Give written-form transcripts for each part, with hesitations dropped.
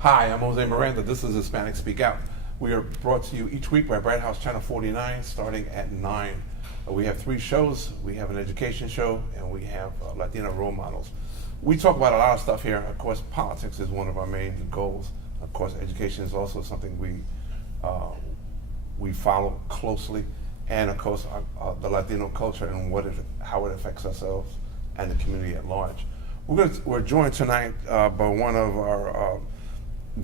Hi, I'm Jose Miranda. This is Hispanic Speak Out. We are brought to you each week by Bright House Channel 49, starting at 9. We have 3 shows. We have an education show, and we have Latino role models. We talk about a lot of stuff here. Of course, politics is one of our main goals. Of course, education is also something we follow closely, and of course, the Latino culture and how it affects ourselves and the community at large. We're joined tonight by one of our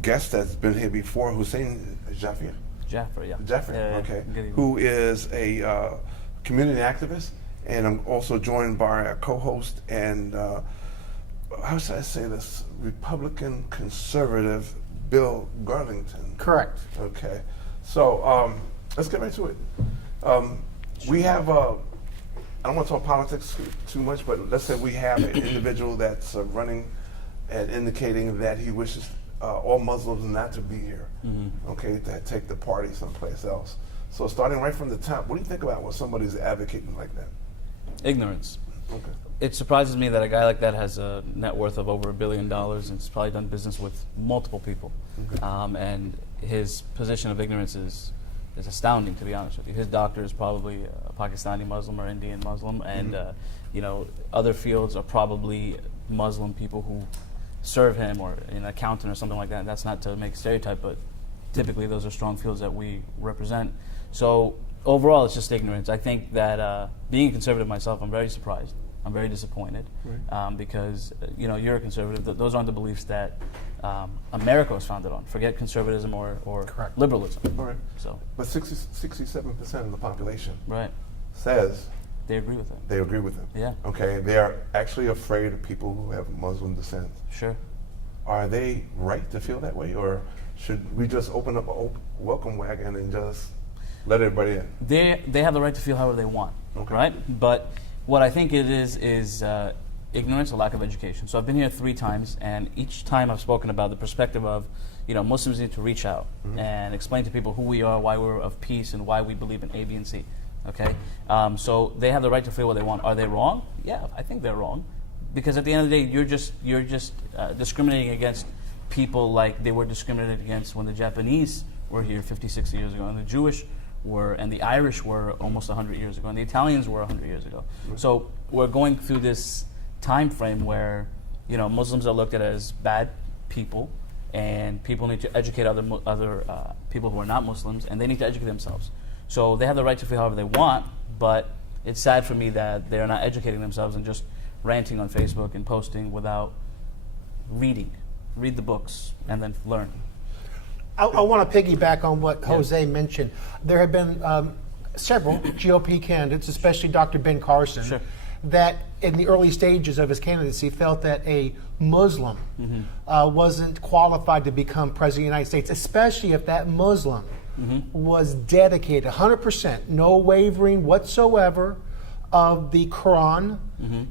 guest that's been here before, Hussein Jaffer. Jaffer, yeah. Jaffer, yeah, okay. Yeah. Who is a community activist, and I'm also joined by a co-host and, how should I say this, Republican conservative Bill Garlington. Correct. Okay. So let's get right to it. We have, I don't want to talk politics too much, but let's say we have an individual that's running and indicating that he wishes all Muslims not to be here, okay, to take the party someplace else. So starting right from the top, what do you think about when somebody's advocating like that? Ignorance. Okay. It surprises me that a guy like that has a net worth of over $1 billion and has probably done business with multiple people. Okay. And his position of ignorance is astounding, to be honest with you. His doctor is probably a Pakistani Muslim or Indian Muslim, and other fields are probably Muslim people who serve him, or an accountant or something like that. That's not to make a stereotype, but typically those are strong fields that we represent. So overall, it's just ignorance. I think that being a conservative myself, I'm very surprised. I'm very disappointed, right. Because you're a conservative. Those aren't the beliefs that America was founded on. Forget conservatism or liberalism. All right. So, but 67% of the population says they agree with it. They agree with him. Yeah. Okay. They are actually afraid of people who have Muslim descent. Sure. Are they right to feel that way, or should we just open up a welcome wagon and just let everybody in? They have the right to feel however they want. Okay. Right. But what I think it is ignorance or lack of education. So I've been here 3 times, and each time I've spoken about the perspective of, Muslims need to reach out and explain to people who we are, why we're of peace, and why we believe in A, B, and C. Okay, so they have the right to feel what they want. Are they wrong? Yeah, I think they're wrong, because at the end of the day, you're just discriminating against people like they were discriminated against when the Japanese were here 50, 60 years ago, and the Jewish were, and the Irish were almost 100 years ago, and the Italians were 100 years ago. Right. So we're going through this time frame where Muslims are looked at as bad people, and people need to educate other people who are not Muslims, and they need to educate themselves. So they have the right to feel however they want, but it's sad for me that they're not educating themselves and just ranting on Facebook and posting without reading. Read the books and then learn. I want to piggyback on what Jose mentioned. There have been several GOP candidates, especially Dr. Ben Carson, that in the early stages of his candidacy felt that a Muslim wasn't qualified to become president of the United States, especially if that Muslim was dedicated 100%, no wavering whatsoever, of the Quran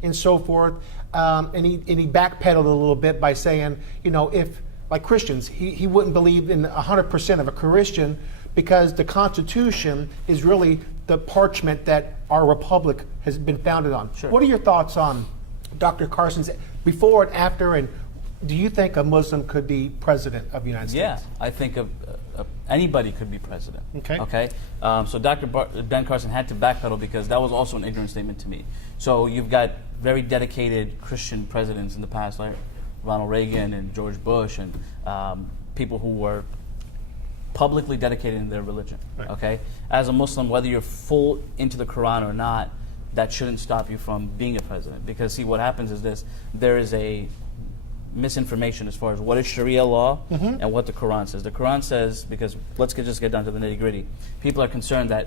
and so forth. And he backpedaled a little bit by saying, if, like Christians, he wouldn't believe in 100% of a Christian, because the Constitution is really the parchment that our republic has been founded on. Sure. What are your thoughts on Dr. Carson's before and after, and do you think a Muslim could be president of the United States? Yeah, I think anybody could be president. Okay. So Dr. Ben Carson had to backpedal, because that was also an ignorant statement to me. So you've got very dedicated Christian presidents in the past, like Ronald Reagan and George Bush, and people who were publicly dedicated in their religion. Right. Okay. As a Muslim, whether you're full into the Quran or not, that shouldn't stop you from being a president. Because see, what happens is this: there is a misinformation as far as what is Sharia law and what the Quran says. The Quran says, because let's just get down to the nitty gritty. People are concerned that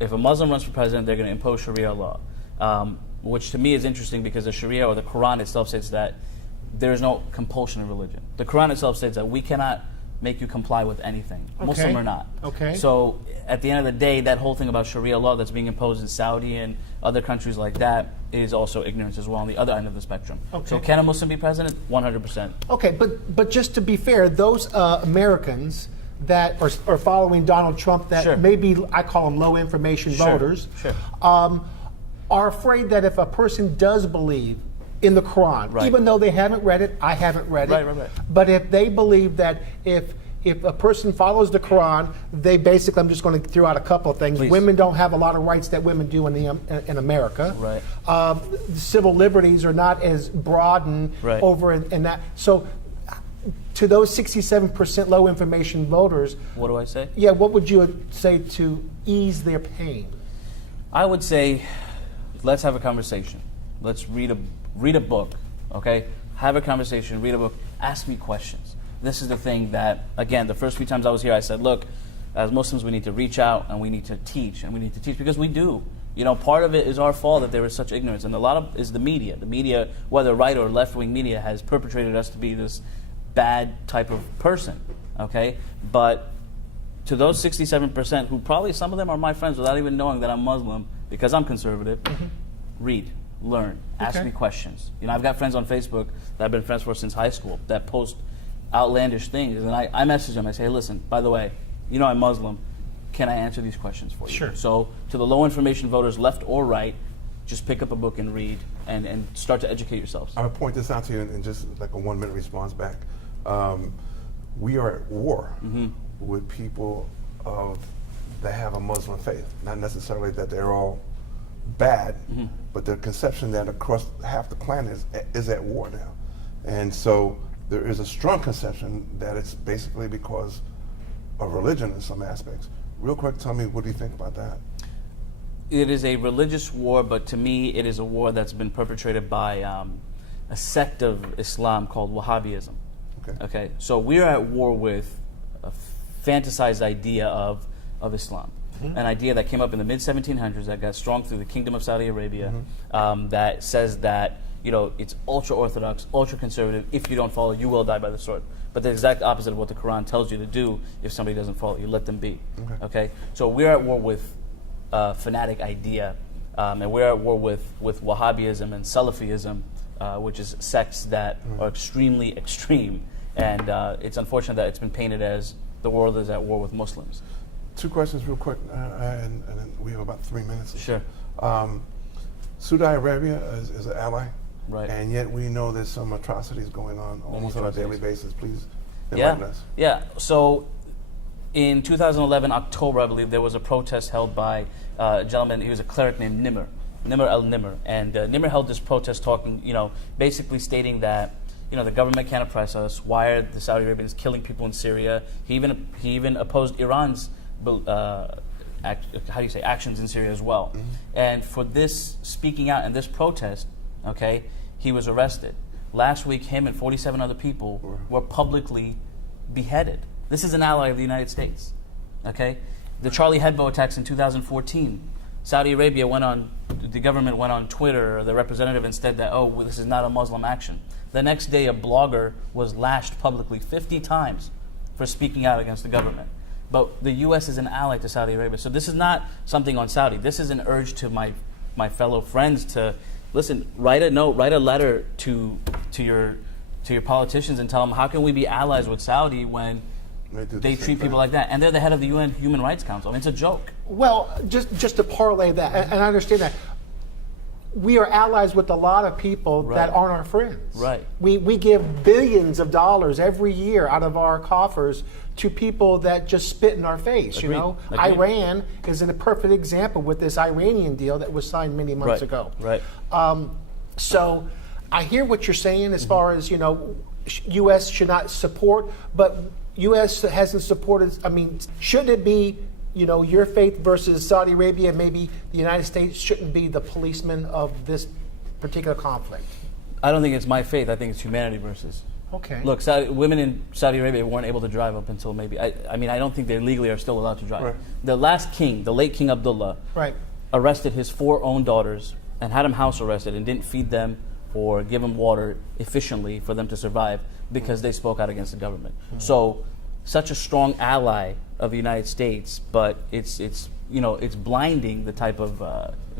if a Muslim runs for president, they're going to impose Sharia law, which to me is interesting, because the Sharia or the Quran itself says that there is no compulsion of religion. The Quran itself says that we cannot make you comply with anything, Muslim or not. Okay. So at the end of the day, that whole thing about Sharia law that's being imposed in Saudi and other countries like that is also ignorance as well on the other end of the spectrum. Okay. So can a Muslim be president? 100%. Okay, but just to be fair, those Americans that are following Donald Trump, that maybe I call them low information voters, are afraid that if a person does believe in the Quran, Right. even though they haven't read it. I haven't read it. Right. But if they believe that if a person follows the Quran, they basically, I'm just going to throw out a couple of things. Please. Women don't have a lot of rights that women do in America. Right. Civil liberties are not as broadened Right. over in that. So to those 67% low information voters, What do I say? yeah, what would you say to ease their pain? I would say, let's have a conversation. Let's read a book, okay? Have a conversation, read a book, ask me questions. This is the thing that, again, the first few times I was here, I said, look, as Muslims, we need to reach out and we need to teach, because we do. You know, part of it is our fault that there is such ignorance, and a lot of is the media. The media, whether right or left-wing media, has perpetrated us to be this bad type of person, okay? But to those 67% who probably some of them are my friends without even knowing that I'm Muslim because I'm conservative, read, learn, ask me questions. You know, I've got friends on Facebook that I've been friends for since high school that post outlandish things, and I message them. I say, hey, listen, by the way, you know I'm Muslim. Can I answer these questions for you? Sure. So to the low information voters, left or right, just pick up a book and read and start to educate yourselves. I'm going to point this out to you in just like a 1 minute response back. We are at war with people that have a Muslim faith. Not necessarily that they're all bad, but their conception that across half the planet is at war now. And so there is a strong conception that it's basically because of religion in some aspects. Real quick, tell me, what do you think about that? It is a religious war, but to me, it is a war that's been perpetrated by a sect of Islam called Wahhabism. Okay, so we're at war with a fantasized idea of Islam, an idea that came up in the mid-1700s that got strong through the Kingdom of Saudi Arabia, that says that, you know, it's ultra-orthodox, ultra-conservative. If you don't follow, you will die by the sword. But the exact opposite of what the Quran tells you to do. If somebody doesn't follow, you let them be. Okay, so we're at war with fanatic idea, and we're at war with Wahhabism and Salafism, which is sects that are extremely extreme. And it's unfortunate that it's been painted as the world is at war with Muslims. 2 questions real quick, and then we have about 3 minutes. Sure. Saudi Arabia is an ally, Right. and yet we know there's some atrocities going on almost on a daily basis. Please Yeah. enlighten us. Yeah. So in 2011, October, I believe, there was a protest held by a gentleman. He was a cleric named Nimr al-Nimr. And Nimr held this protest talking, you know, basically stating that, you know, the government can't oppress us. Why are the Saudi Arabians killing people in Syria? He even opposed Iran's actions in Syria as well. And for this speaking out and this protest, okay, he was arrested. Last week, him and 47 other people were publicly beheaded. This is an ally of the United States, okay? The Charlie Hebdo attacks in 2014. Saudi Arabia the government went on Twitter, or the representative instead that, oh, well, this is not a Muslim action. The next day, a blogger was lashed publicly 50 times for speaking out against the government. But the U.S. is an ally to Saudi Arabia. So this is not something on Saudi. This is an urge to my fellow friends to, listen, write a note, write a letter to your politicians and tell them, how can we be allies with Saudi when they treat people like that? And they're the head of the UN Human Rights Council. I mean, it's a joke. Well, just to parlay that, and I understand that, we are allies with a lot of people that aren't our friends. Right. We give billions of dollars every year out of our coffers to people that just spit in our face. Agreed. You know, Agreed. Iran is a perfect example with this Iranian deal that was signed many months ago. Right. So I hear what you're saying as far as, you know, U.S. should not support, but U.S. hasn't supported. I mean, should it be, you know, your faith versus Saudi Arabia? Maybe the United States shouldn't be the policeman of this particular conflict. I don't think it's my faith. I think it's humanity versus. Okay. Look, women in Saudi Arabia weren't able to drive up until maybe, I mean, I don't think they legally are still allowed to drive. Right. The last king, the late King Abdullah, arrested his 4 own daughters and had them house arrested and didn't feed them or give them water efficiently for them to survive because they spoke out against the government. So, such a strong ally of the United States, but it's you know, it's blinding the type of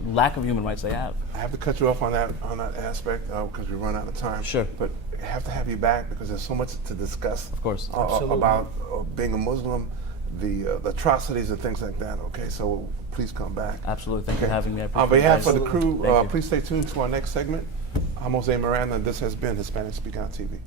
lack of human rights they have. I have to cut you off on that aspect because we run out of time. Sure. But I have to have you back because there's so much to discuss. Of course. About being a Muslim, the atrocities and things like that. Okay, so please come back. Absolutely. Thank you for having me. I On appreciate it. behalf of the crew, Thank you. please stay tuned to our next segment. I'm Jose Miranda, and this has been Hispanic Speaking on TV.